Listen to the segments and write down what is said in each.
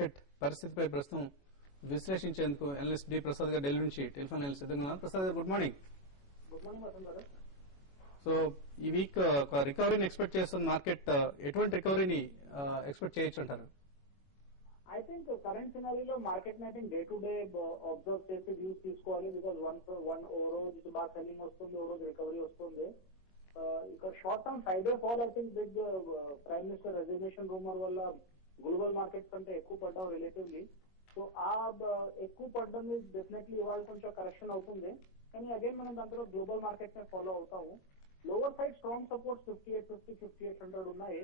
Market పరిస్థితిపై ప్రస్తుతం విశ్లేషించేందుకు analyst D Prasad గారు ఢిల్లీ నుంచి టెలిఫోన్ లైన్ సిద్ధంగా ఉన్నారు. ప్రసాద్ గారు good morning. Good morning Vasanth గారు. సో ఈ వీక్ ఒక రికవరీని ఎక్స్పెక్ట్ చేస్తున్న మార్కెట్ ఎటువంటి రికవరీని ఎక్స్పెక్ట్ చేయొచ్చు అంటారు? ఐ థింక్ కరెంట్ సినారీలో మార్కెట్ ని I think day to day observe చేసి వ్యూస్ తీసుకోవాలి. బికాస్ వన్ ఓ రోజు బాగా సెల్లింగ్ వస్తుంది, ఓ రోజు రికవరీ వస్తుంది. ఇక్కడ short term Friday fall I think big prime minister resignation rumour వల్ల గ్లోబల్ మార్కెట్ కంటే ఎక్కువ పడ్డాం రిలేటివ్లీ. సో ఆ ఎక్కువ పడ్డం డెఫినెట్లీ ఇవాళ కొంచెం కరెక్షన్ అవుతుంది. కానీ అగైన్ మనం దాంట్లో గ్లోబల్ మార్కెట్ ని ఫాలో అవుతాము. లోవర్ సైడ్ స్ట్రాంగ్ సపోర్ట్స్ 5850, 5800 ఉన్నాయి.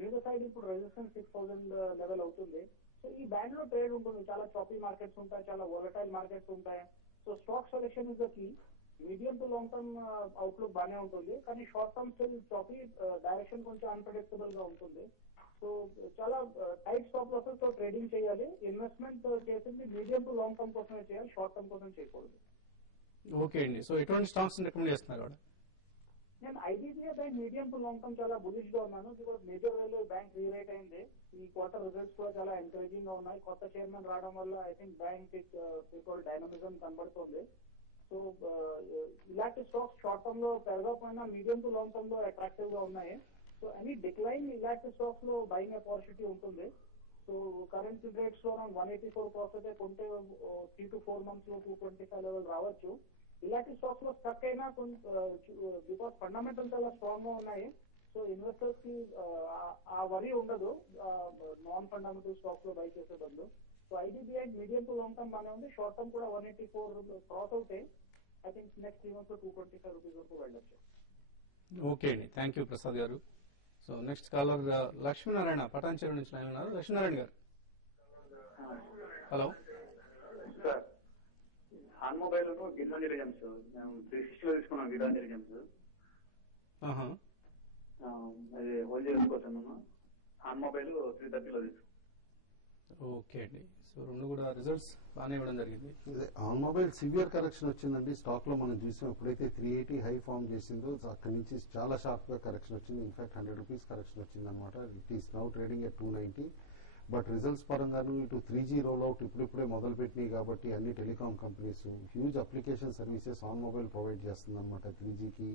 మిగతా సైడ్ ఇప్పుడు రెసిస్టెన్స్ 6000 లెవెల్ అవుతుంది. సో ఈ బ్యాండ్ లో ట్రేడ్ ఉంటుంది. చాలా చాపీ మార్కెట్స్ ఉంటాయి, చాలా వోలటైల్ మార్కెట్స్ ఉంటాయి. So stock selection is the key. Medium to long term outlook బాగానే ఉంటుంది, కానీ short term still choppy, direction కొంచెం అన్ప్రెడిక్టబుల్ గా ఉంటుంది. సో చాలా టైట్ స్టాప్ లాసెస్ తో ట్రేడింగ్ చేయాలి. ఇన్వెస్ట్మెంట్ చేసింది మీడియం టు లాంగ్ టర్మ్ కోసమే చేయాలి, షార్ట్ టర్మ్ కోసం చేయకూడదు. ఓకే అండి. సో ఎటువంటి స్టాక్స్ రికమెండ్ చేస్తున్నారు? నేను IDBI bank medium to long term చాలా బులిష్ గా ఉన్నాను. బికాస్ మేజర్ రైల్వే బ్యాంక్ రీరేట్ అయింది. ఈ క్వార్టర్ రిజల్ట్స్ కూడా చాలా ఎంకరేజింగ్ గా ఉన్నాయి. కొత్త చైర్మన్ రావడం వల్ల I think bank people dynamism కనబడుతుంది. సో ఇలాంటి స్టాక్స్ షార్ట్ టర్మ్ లో పెరగకపోయినా మీడియం టు లాంగ్ టర్మ్ లో అట్రాక్టివ్ గా ఉన్నాయి. సో ఎనీ డిక్లైన్ ఇలాంటి స్టాక్స్ లో బయింగ్ ఆపర్చునిటీ ఉంటుంది. సో కరెంట్ రేట్స్ లో 184 క్రాస్ అయితే కొంటే 3 to 4 months లో 225 లెవెల్ రావచ్చు. ఇలాంటి స్టాక్స్ లో స్టక్ అయినా బికాస్ ఫండమెంటల్ చాలా స్ట్రాంగ్ గా ఉన్నాయి. సో ఇన్వెస్టర్స్ కి ఆ వరి ఉండదు నాన్ ఫండమెంటల్ స్టాక్స్ లో బై చేసే బదులు. So IDBI medium to long term బాగానే ఉంది. షార్ట్ టర్మ్ కూడా 184 క్రాస్ అవుతాయి. ఐ థింక్ నెక్స్ట్ 3 months లో 225 రూపీస్ వరకు వెళ్ళొచ్చు. ఓకే అండి, థ్యాంక్ యూ ప్రసాద్ గారు. So next caller Lakshminarayana Patancheru నుంచి లైన్ ఉన్నారు. లక్ష్మీనారాయణ గారు హలో సార్. హాన్ మొబైల్ గీతాంజలి జెమ్స్ మేము 360 లో తీసుకున్నాం. గీతాంజలి జెమ్స్ అది హోల్డ్ చేసుకోవచ్చు. హాన్ మొబైల్ 330 లో తీసుకున్నాం. ఓకే అండి. సో రెండు కూడా రిజల్ట్స్ బాగానే ఇవ్వడం జరిగింది. ఆన్ మొబైల్ సివియర్ కరెక్షన్ వచ్చిందండి. స్టాక్ లో మనం చూసాం. ఎప్పుడైతే 380 హై ఫార్మ్ చేసిందో అక్కడి నుంచి చాలా షార్ప్ గా కరెక్షన్ వచ్చింది. ఇన్ఫాక్ట్ 100 రూపీస్ కరెక్షన్ వచ్చింది అనమాట. It is now trading at 290. But results పరంగాను ఇటు 3G రోల్ అవుట్ ఇప్పుడిప్పుడే మొదలు పెట్టినాయి కాబట్టి అన్ని telecom companies huge application services on mobile provide చేస్తుంది అనమాట 3Gకి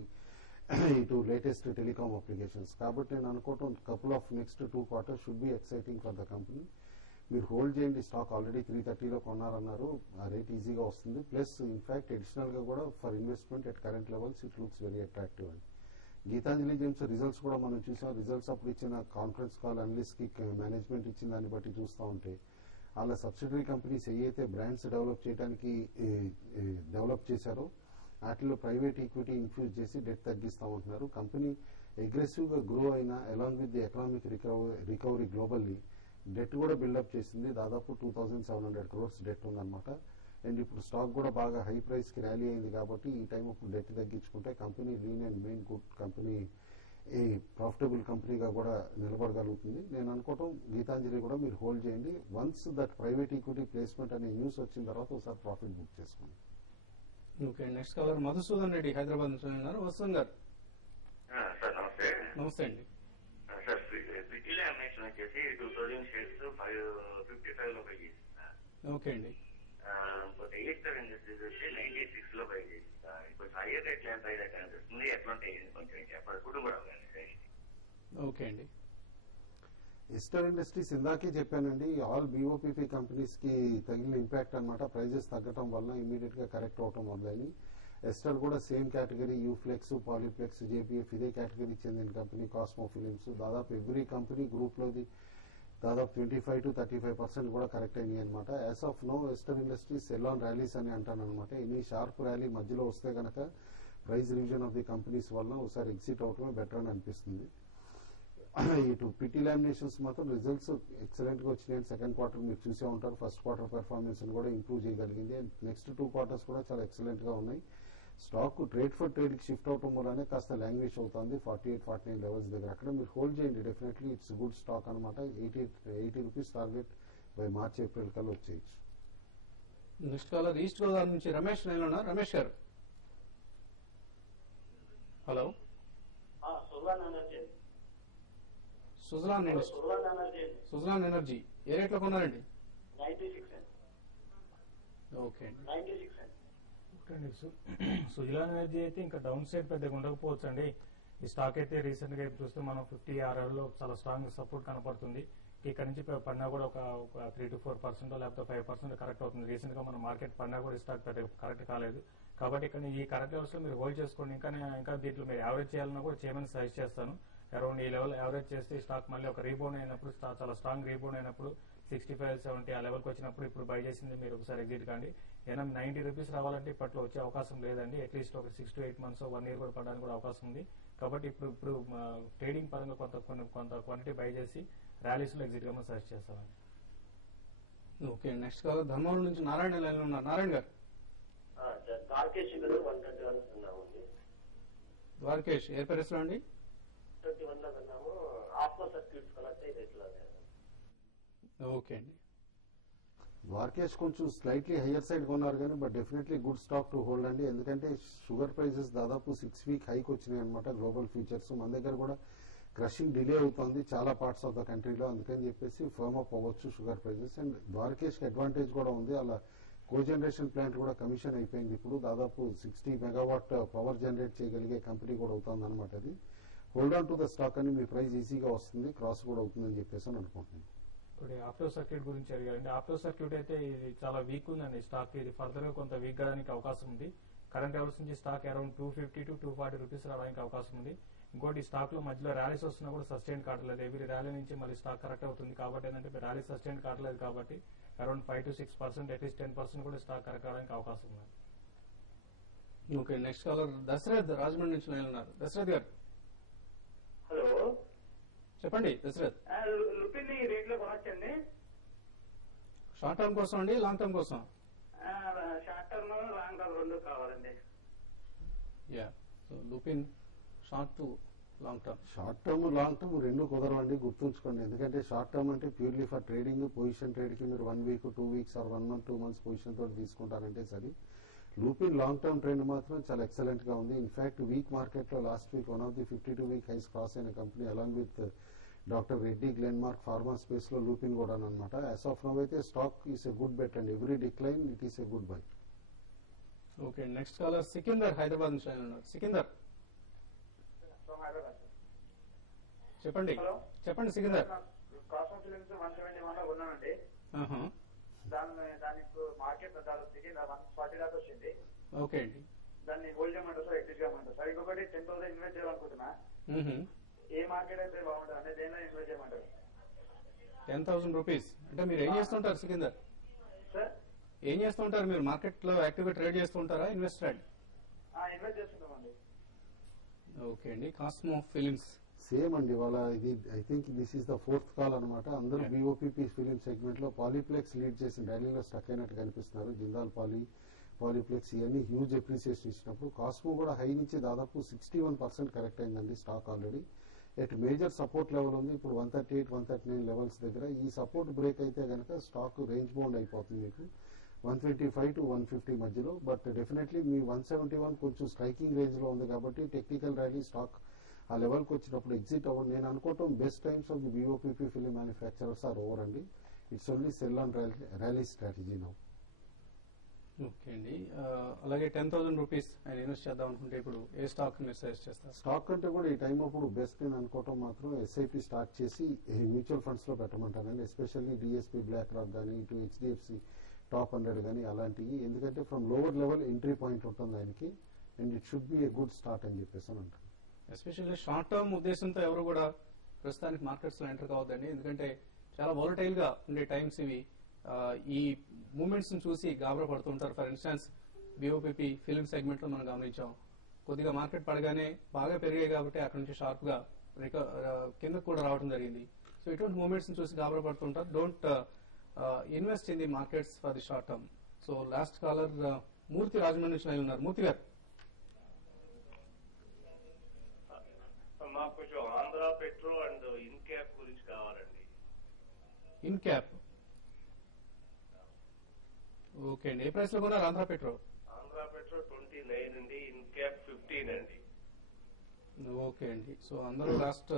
ఇటు లేటెస్ట్ టెలికాం అప్లికేషన్స్. కాబట్టి నేను అనుకోవటం couple of next 2 quarters should be exciting for the company. మీరు హోల్డ్ చేయండి. స్టాక్ ఆల్రెడీ 330లో కొన్నారన్నారు. ఆ రేట్ ఈజీగా వస్తుంది. ప్లస్ ఇన్ఫాక్ట్ అడిషనల్ గా కూడా for investment at current levels it looks very attractive అండి. గీతాంజలి జెమ్స్ రిజల్ట్స్ కూడా మనం చూసాం. రిజల్ట్స్ అప్పుడు ఇచ్చిన కాన్ఫరెన్స్ కాల్ అనలిస్ట్ కి మేనేజ్మెంట్ ఇచ్చిన దాన్ని బట్టి చూస్తూ ఉంటే వాళ్ళ సబ్సిడరీ కంపెనీస్ ఏవైతే బ్రాండ్స్ డెవలప్ చేయడానికి డెవలప్ చేశారో వాటిలో ప్రైవేట్ ఈక్విటీ ఇన్ఫ్యూజ్ చేసి డెట్ తగ్గిస్తామంటున్నారు. కంపెనీ అగ్రెసివ్ గా గ్రో అయినా along with the economic recovery globally debt కూడా బిల్డప్ చేసింది. దాదాపు 2700 crores డెట్ ఉందన్నమాట. అండ్ ఇప్పుడు స్టాక్ కూడా బాగా హై ప్రైస్ కి ర్యాలీ అయింది కాబట్టి ఈ టైం అప్పుడు డెట్ తగ్గించుకుంటే company lean and mean good company profitable కంపెనీగా కూడా నిలబడగలుగుతుంది. నేను అనుకోవటం గీతాంజలి కూడా మీరు హోల్డ్ చేయండి. Once that private equity placement అనే న్యూస్ వచ్చిన తర్వాత ఒకసారి ప్రాఫిట్ బుక్ చేసుకోండి. Okay, next caller Madhusudan Reddy Hyderabad నుంచి ఉన్నారు. వసంత్ గారు సార్ నమస్తే. నమస్తే అండి. సార్ పిటి లామినేషన్ వచ్చేసి 2000 షేర్స్ 555 లో బై చేసిందా? ఓకే అండి. ఈస్టర్ ఇండస్ట్రీస్ వచ్చి 96 లో బై చేసిందా? ఇప్పుడు హైయర్ రేట్ బై రేట్ అనిపిస్తుంది. ఎటువంటి కొంచెం చెప్పడు కూడా. ఓకే అండి. ఈస్టర్ ఇండస్ట్రీస్ ఇందాకే చెప్పానండి. ఆల్ బీఓపీపీ కంపెనీస్ కి తగిలిన ఇంపాక్ట్ అనమాట. ప్రైజెస్ తగ్గడం వల్ల ఇమీడియట్ గా కరెక్ట్ అవటం వల్లని. ఎస్టర్ కూడా same category. Uflex, Polyplex, JBF ఇదే కేటగిరీకి చెందిన కంపెనీ. కాస్మో ఫిలిమ్స్ దాదాపు ఎవ్రీ కంపెనీ గ్రూప్ లోది దాదాపు 25 to 35% కూడా కరెక్ట్ అయినాయి అనమాట. As of now Ester Industries sell on rallies అని అంటాను అనమాట. ఎనీ షార్ప్ ర్యాలీ మధ్యలో వస్తే గనక price revision of the companies వల్ల ఒకసారి ఎగ్జిట్ అవటమే బెటర్ అని అనిపిస్తుంది. ఇటు పిటి లామినేషన్స్ మాత్రం రిజల్ట్స్ ఎక్సలెంట్ గా వచ్చినాయి. సెకండ్ క్వార్టర్ మీరు చూసే ఉంటారు. ఫస్ట్ క్వార్టర్ పెర్ఫార్మెన్స్ కూడా ఇంప్రూవ్ చేయగలిగింది. అండ్ నెక్స్ట్ 2 quarters కూడా చాలా ఎక్సలెంట్ గా ఉన్నాయి. స్టాక్ ట్రేడ్ ఫర్ ట్రేడ్ కి షిఫ్ట్ అవటం వల్లనే కాస్త లాంగ్వేజ్ అవుతుంది 48-49 లెవెల్స్ దగ్గర. అక్కడ మీరు హోల్డ్ చేయండి. డెఫినెట్లీ ఇట్స్ గుడ్ స్టాక్ అనమాట. 80 rupees target by March April కల్లా వచ్చేయచ్చు. నెక్స్ట్ కాలర్ ఈస్ట్ గోదావరి నుంచి రమేష్ లైన్ ఉన్నారు. రమేష్ గారు హలో. సుజలాన్ ఎనర్జీ ఏ రేట్లో కొన్నారండి? 96 అండి. ఓకే అండి 96 అండి. ఓకే. సుజలాన్ ఎనర్జీ అయితే ఇంకా డౌన్ సైడ్ పెద్దగా ఉండకపోవచ్చు అండి. ఈ స్టాక్ అయితే రీసెంట్ గా చూస్తే మనం 50 RL చాలా స్ట్రాంగ్ సపోర్ట్ కనపడుతుంది. ఇక్కడ నుంచి పడినా కూడా ఒక 3 to 4% లేకపోతే 5% కరెక్ట్ అవుతుంది. రీసెంట్ గా మన మార్కెట్ పడినా కూడా ఈ స్టాక్ పెద్దగా కరెక్ట్ కాలేదు. కాబట్టి ఇక్కడ ఈ కరెక్ట్ లెవెల్స్ లో మీరు హోల్డ్ చేసుకోండి. ఇంకా దీంట్లో మీరు యావరేజ్ చేయాలన్నా కూడా చేయమని సజెస్ట్ చేస్తాను. అరౌండ్ ఈ లెవెల్ యావరేజ్ చేస్తే ఈ స్టాక్ మళ్ళీ ఒక రీబౌండ్ అయినప్పుడు చాలా స్ట్రాంగ్ రీబౌండ్ అయినప్పుడు 65, 70 ఆ లెవెల్కి వచ్చినప్పుడు ఇప్పుడు బై చేసింది మీరు ఒకసారి ఎగ్జిట్ కాండి. ఏమైనా 90 రూపీస్ రావాలంటే ఇప్పట్లో వచ్చే అవకాశం లేదండి. అట్లీస్ట్ ఒక 6 to 8 months 1 year కూడా పడడానికి కూడా అవకాశం ఉంది. కాబట్టి ఇప్పుడు ట్రేడింగ్ పరంగా కొంత క్వాంటిటీ బై చేసి ర్యాలీస్ లో ఎగ్జిట్ కమ్మని సజెస్ట్ చేస్తామండి. ఓకే. నెక్స్ట్ కాల్ ధర్మవరం నుంచి నారాయణ లైన్ లో ఉన్నారు. నారాయణ గారు. ద్వారకేష్ షుగర్ 121 ఉన్నామండి. ద్వారకేష్ ఏ పరిస్థితిలో అండి? 21 లో ఉన్నాము. ఆఫ్కో సర్క్యూట్స్ కలెక్ట్ అయితే ఎట్లా? ఓకే అండి. ద్వారకేష్ కొంచెం స్లైట్లీ హయ్యర్ సైడ్ కొన్నారు కానీ but definitely good stock to hold అండి. ఎందుకంటే షుగర్ ప్రైసెస్ దాదాపు 6 week హైక్ వచ్చినాయి అనమాట గ్లోబల్ ఫ్యూచర్స్. మన దగ్గర కూడా క్రషింగ్ డిలే అవుతుంది చాలా పార్ట్స్ ఆఫ్ ద కంట్రీలో. అందుకని చెప్పేసి ఫర్మ్ అప్ అవ్వచ్చు షుగర్ ప్రైసెస్. అండ్ ద్వారకేష్కి అడ్వాంటేజ్ కూడా ఉంది. అలా కోజనరేషన్ ప్లాంట్ కూడా కమిషన్ అయిపోయింది. ఇప్పుడు దాదాపు 60 మెగావాట్ పవర్ జనరేట్ చేయగలిగే కంపెనీ కూడా అవుతుంది అనమాట. అది hold on to the stock అని మీ ప్రైస్ ఈజీగా వస్తుంది, క్రాస్ కూడా అవుతుందని చెప్పేసి అని అనుకుంటున్నాను. ఇప్పుడు ఆప్టో సర్క్యూట్ గురించి అడిగారండి. ఆప్టో సర్క్యూట్ అయితే ఇది చాలా వీక్ ఉందండి స్టాక్. ఇది ఫర్దర్ గా కొంత వీక్ కావడానికి అవకాశం ఉంది. కరెంట్ లెవెల్స్ నుంచి స్టాక్ అరౌండ్ 250 to 240 రూపీస్ రావడానికి అవకాశం ఉంది. ఇంకోటి స్టాక్ లో మధ్యలో ర్యాలీస్ వస్తున్నా కూడా సస్టైన్ కావట్లేదు. ఎవ్రీ ర్యాలీ నుంచి మళ్ళీ స్టాక్ కరెక్ట్ అవుతుంది. కాబట్టి ఏంటంటే ర్యాలీ సస్టైన్ కావట్లేదు కాబట్టి అరౌండ్ 5 to 6% అట్లీస్ట్ 10% కూడా స్టాక్ కరెక్ట్ అవడానికి అవకాశం ఉంది. Okay. Next caller Dasharath Rajahmundry నుంచి లైన్ ఉన్నారు. దశరథ్ గారు హలో చెప్పండి. దశరథ్ లుపిన్ ఈ రేట్ లో కొనొచ్చండి? షార్ట్ టర్మ్ కోసం అండి, లాంగ్ టర్మ్ కోసం? షార్ట్ టర్మ్ లాంగ్ టర్మ్ రెండు కావాలండి. Yeah. So Lupin short to long term. Short term long term రెండు కుదరవండి, గుర్తుంచుకోండి. ఎందుకంటే షార్ట్ టర్మ్ అంటే purely for trading. Position trade కి మీరు 1 week 2 weeks or 1 month 2 months position తోటి తీసుకుంటారంటే సరి. లూపిన్ లాంగ్ టర్మ్ ట్రెండ్ మాత్రం చాలా ఎక్సలెంట్ గా ఉంది. ఇన్ఫాక్ట్ వీక్ మార్కెట్ లో last week one of the 52 week highs cross అయిన company along with doctor Reddy Glenmark pharma space లో లూపిన్ కూడా అనమాట. యాజ్ ఆఫ్ నౌ అయితే stock is a good bet and every decline it is a good buy. Okay. Next caller Sikandar Hyderabad నుంచి line ఉన్నారు. సికిందర్ చెప్పండి. చెప్పండి Sikandar. Cosmo films 171 లో ఉన్నానండి. దాని మార్కెట్ దాదాపు 140 దాకా వచ్చింది. ఓకే అండి. దాన్ని హోల్డ్ చేయమంటారు సార్, ఎగ్జిట్ చేయమంటారు సార్? ఇంకొకటి 10,000 ఇన్వెస్ట్ చేయాలనుకుంటున్నా. ఏ మార్కెట్ అయితే బాగుంటుంది అంటే దేనిలో ఇన్వెస్ట్ చేయమంటారు? 10,000 రూపీస్ అంటే మీరు ఏం చేస్తుంటారు సికిందర్? సార్ ఏం చేస్తుంటారు మీరు? మార్కెట్ లో యాక్టివ్ గా ట్రేడ్ చేస్తుంటారా, ఇన్వెస్టెడ్? ఇన్వెస్ట్ చేస్తున్నామండి. ఓకే అండి. కాస్మో ఫిలిమ్స్ సేమ్ అండి. వాళ్ళ ఇది I think this is the 4th call అనమాట. అందరూ బీఓపీపీ ఫిలిం సెగ్మెంట్ లో పాలీప్లెక్స్ లీడ్ చేసిన ర్యాలీలో స్టక్ అయినట్టు కనిపిస్తున్నారు. జిందాల్ పాలీప్లెక్స్ ఇవన్నీ హ్యూజ్ అప్రిసియేషన్ ఇచ్చినప్పుడు కాస్మో కూడా హై నుంచి దాదాపు 61% కరెక్ట్ అయిందండి stock already. At major support level ఉంది ఇప్పుడు 138, 139 లెవెల్స్ దగ్గర. ఈ సపోర్ట్ బ్రేక్ అయితే కనుక స్టాక్ రేంజ్ బౌండ్ అయిపోతుంది మీకు 125 to 150 మధ్యలో. బట్ డెఫినెట్లీ మీ 171 కొంచెం స్ట్రైకింగ్ రేంజ్ లో ఉంది కాబట్టి టెక్నికల్ ర్యాలీ స్టాక్ ఆ లెవెల్కి వచ్చినప్పుడు ఎగ్జిట్ అవ్వడం నేను అనుకోవటం best times of the BOPP film manufacturers are over అండి. It's only sell on rally strategy now. Okay అండి. అలాగే 10,000 రూపీస్ ఆయన ఇన్వెస్ట్ చేద్దాం అనుకుంటే ఇప్పుడు ఏ స్టాక్ మీరు సజెస్ట్ చేస్తారు? స్టాక్ అంటే కూడా ఈ టైం అప్పుడు బెస్ట్ నేను అనుకోవటం మాత్రం ఎస్ఐపి స్టార్ట్ చేసి మ్యూచువల్ ఫండ్స్ లో పెట్టమంటానండి. ఎస్పెషల్లీ డిఎస్పీ బ్లాక్ రాక్ కానీ ఇటు హెచ్డిఎఫ్సి టాప్ 100 కానీ అలాంటివి. ఎందుకంటే from lower level entry point ఉంటుంది ఆయనకి and it should be a good start అని చెప్పేసి అని అంటాను. ఎస్పెషల్లీ షార్ట్ టర్మ్ ఉద్దేశంతో ఎవరు కూడా ప్రస్తుతానికి మార్కెట్స్ లో ఎంటర్ కావద్దండి. ఎందుకంటే చాలా వాలటైల్ గా ఉండే టైమ్స్ ఇవి. ఈ మూమెంట్స్ ని చూసి గాబరా పడుతుంటారు. ఫర్ ఇన్స్టాన్స్ బీఓపీపీ ఫిల్మ్ సెగ్మెంట్ లో మనం గమనించాం. కొద్దిగా మార్కెట్ పడగానే బాగా పెరిగాయి కాబట్టి అక్కడ నుంచి షార్ప్ గా కిందకు కూడా రావడం జరిగింది. సో ఇటువంటి మూమెంట్స్ ని చూసి గాబరా పడుతుంటారు. Don't invest in the markets for the short term. So last caller Murthy Rajahmundry నుంచి లైన్ ఉన్నారు. మూర్తి గారు మాకు కొంచెం ఆంధ్ర పెట్రో అండ్ ఇన్క్యాప్ గురించి కావాలండి. ఇన్క్యాప్ ఓకే అండి. ఏ ప్రైస్ లో కొన్నారు ఆంధ్ర పెట్రో? ఆంధ్ర పెట్రో 29 అండి, ఇన్క్యాప్ 15 అండి. ఓకే అండి. సో అందరూ లాస్ట్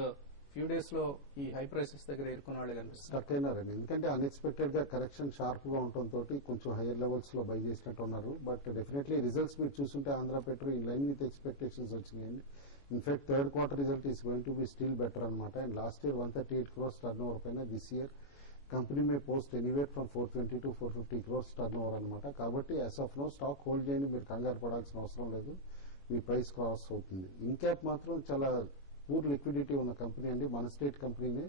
ఫ్యూ డేస్ లో ఈ హై ప్రైసెస్ దగ్గర ఎదుర్కొన్న వాళ్ళే కనిపిస్తుంది. స్టక్ అయినారండి, ఎందుకంటే అన్ఎక్స్పెక్టెడ్ గా కరెక్షన్ షార్ప్ గా ఉండటంతో కొంచెం హైయర్ లెవెల్స్ లో బై చేసినట్టు ఉన్నారు. బట్ డెఫినెట్లీ రిజల్ట్స్ మీరు చూస్తుంటే Andhra petro in line with expectations వచ్చినాయండి. In fact third quarter result is going to be still better అనమాట. And last year 138 crores turnover పైన this year company may post anywhere from 420 to 450 crores turnover అనమాట. కాబట్టి as of now stock hold చేయండి, మీరు కంగారు పడాల్సిన అవసరం లేదు, మీ ప్రైస్ క్రాస్ అవుతుంది. ఇన్క్యాప్ మాత్రం చాలా పూర్ లిక్విడిటీ ఉన్న కంపెనీ అండి, మన స్టేట్ కంపెనీనే,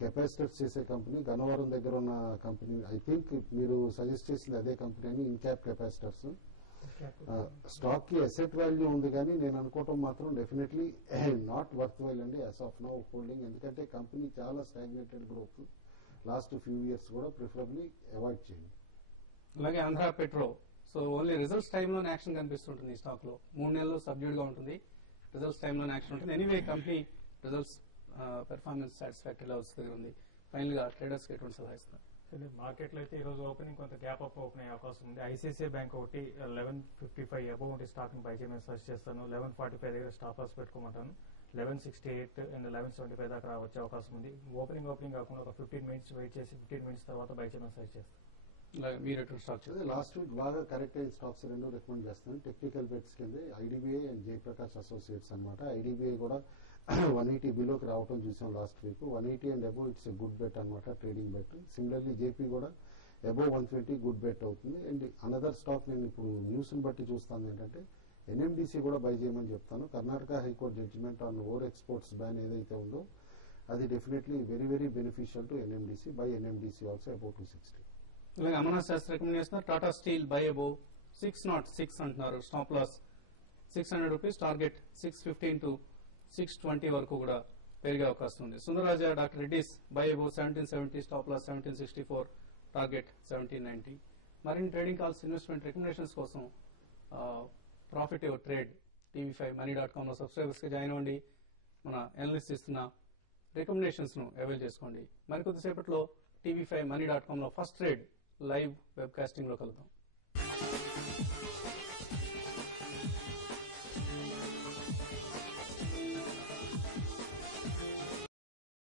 కెపాసిటర్స్ చేసే కంపెనీ, గన్నవరం దగ్గర ఉన్న కంపెనీ. ఐ థింక్ మీరు సజెస్ట్ చేసింది అదే కంపెనీ అని, ఇన్క్యాప్ కెపాసిటర్స్. స్టాక్ కి అసెట్ వాల్యూ ఉంది కానీ నేను అనుకోవటం మాత్రం డెఫినెట్లీ నాట్ వర్త్ వైల్ అండి యాజ్ ఆఫ్ నౌ హోల్డింగ్. ఎందుకంటే కంపెనీ చాలా stagnated growth last few years, కూడా ప్రిఫరబ్లీ అవాయిడ్ చేయండి. అలాగే Andhra petro, so only results టైంలోనే యాక్షన్ కనిపిస్తుంటుంది ఈ స్టాక్ లో. 3 నెలలు సబ్డ్యూడ్ గా ఉంటుంది, రిజల్ట్స్ టైంలోనే యాక్షన్ ఉంటుంది. Anyway company results performance satisfactory levels దగ్గర ఉంది. ఫైనల్ గా ట్రేడర్స్ కి ఎటువంటి సలహా ఇస్తారు? మార్కెట్ లో అయితే ఈ రోజు ఓపెనింగ్ కొంత గ్యాప్ అప్ ఓపెన్ అయ్యే అవకాశం ఉంది. ఐసిఐసిఐ బ్యాంక్ ఒకటి 1155 అబౌవ్ ఉంటే స్టాక్ ని బై చేయమని సజెస్ట్ చేస్తాను. 1145 దగ్గర స్టాప్ లాస్ పెట్టుకోమంటాను. 1168 అండ్ 1175 దాకా వచ్చే అవకాశం ఉంది. ఓపెనింగ్ కాకుండా ఒక 15 minutes వెయిట్ చేసి 15 minutes తర్వాత బై చేయమని సజెస్ట్ చేస్తాను. మీరు ఎటువంటి స్టాక్ లాస్ట్ వీక్ బాగా కరెక్ట్ అయిన స్టాక్స్ రెండు రికమెండ్ చేస్తాను. టెక్నికల్ బెట్స్ కింద ఐడిబిఐ అండ్ జయప్రకాష్ అసోసియేట్స్ అనమాట. ఐడిబిఐ కూడా 180 బిలోకి రావటం చూసాం last week. 180 and above it's a good bet అనమాట, ట్రేడింగ్ బెట్. సిమిలర్లీ జేపీ కూడా అబోవ్ 120 గుడ్ బెట్ అవుతుంది. అండ్ అనదర్ స్టాక్ నేను ఇప్పుడు న్యూస్ ని బట్టి చూస్తాను ఏంటంటే ఎన్ఎండిసి కూడా బై చేయమని చెప్తాను. Karnataka high court judgment on ore exports ban ఏదైతే ఉందో అది definitely very very beneficial to NMDC. Buy NMDC also above 260. అలాగే అమర్నాథ్ శాస్త్రి రికమెండ్ చేస్తున్నారు. టాటా స్టీల్ బై అబోవ్ 606 అంటున్నారు. Stop loss 600 rupees, target 615 to 620 వరకు కూడా పెరిగే అవకాశం ఉంది. Sundararaja doctor Reddy's buy above 1770, stop loss 1764, target 1790. మరిన్ని ట్రేడింగ్ కాల్స్, ఇన్వెస్ట్మెంట్ రికమెండేషన్స్ కోసం ప్రాఫిట్ యువర్ ట్రేడ్ tv5money.com లో సబ్స్క్రైబర్స్ గా జాయిన్ అవ్వండి. మన అనలిస్ట్ ఇస్తున్న రికమెండేషన్స్ ను అవైల్ చేసుకోండి. మరికొద్దిసేపట్లో tv5money.com లో first trade live webcasting లో కలుద్దాం.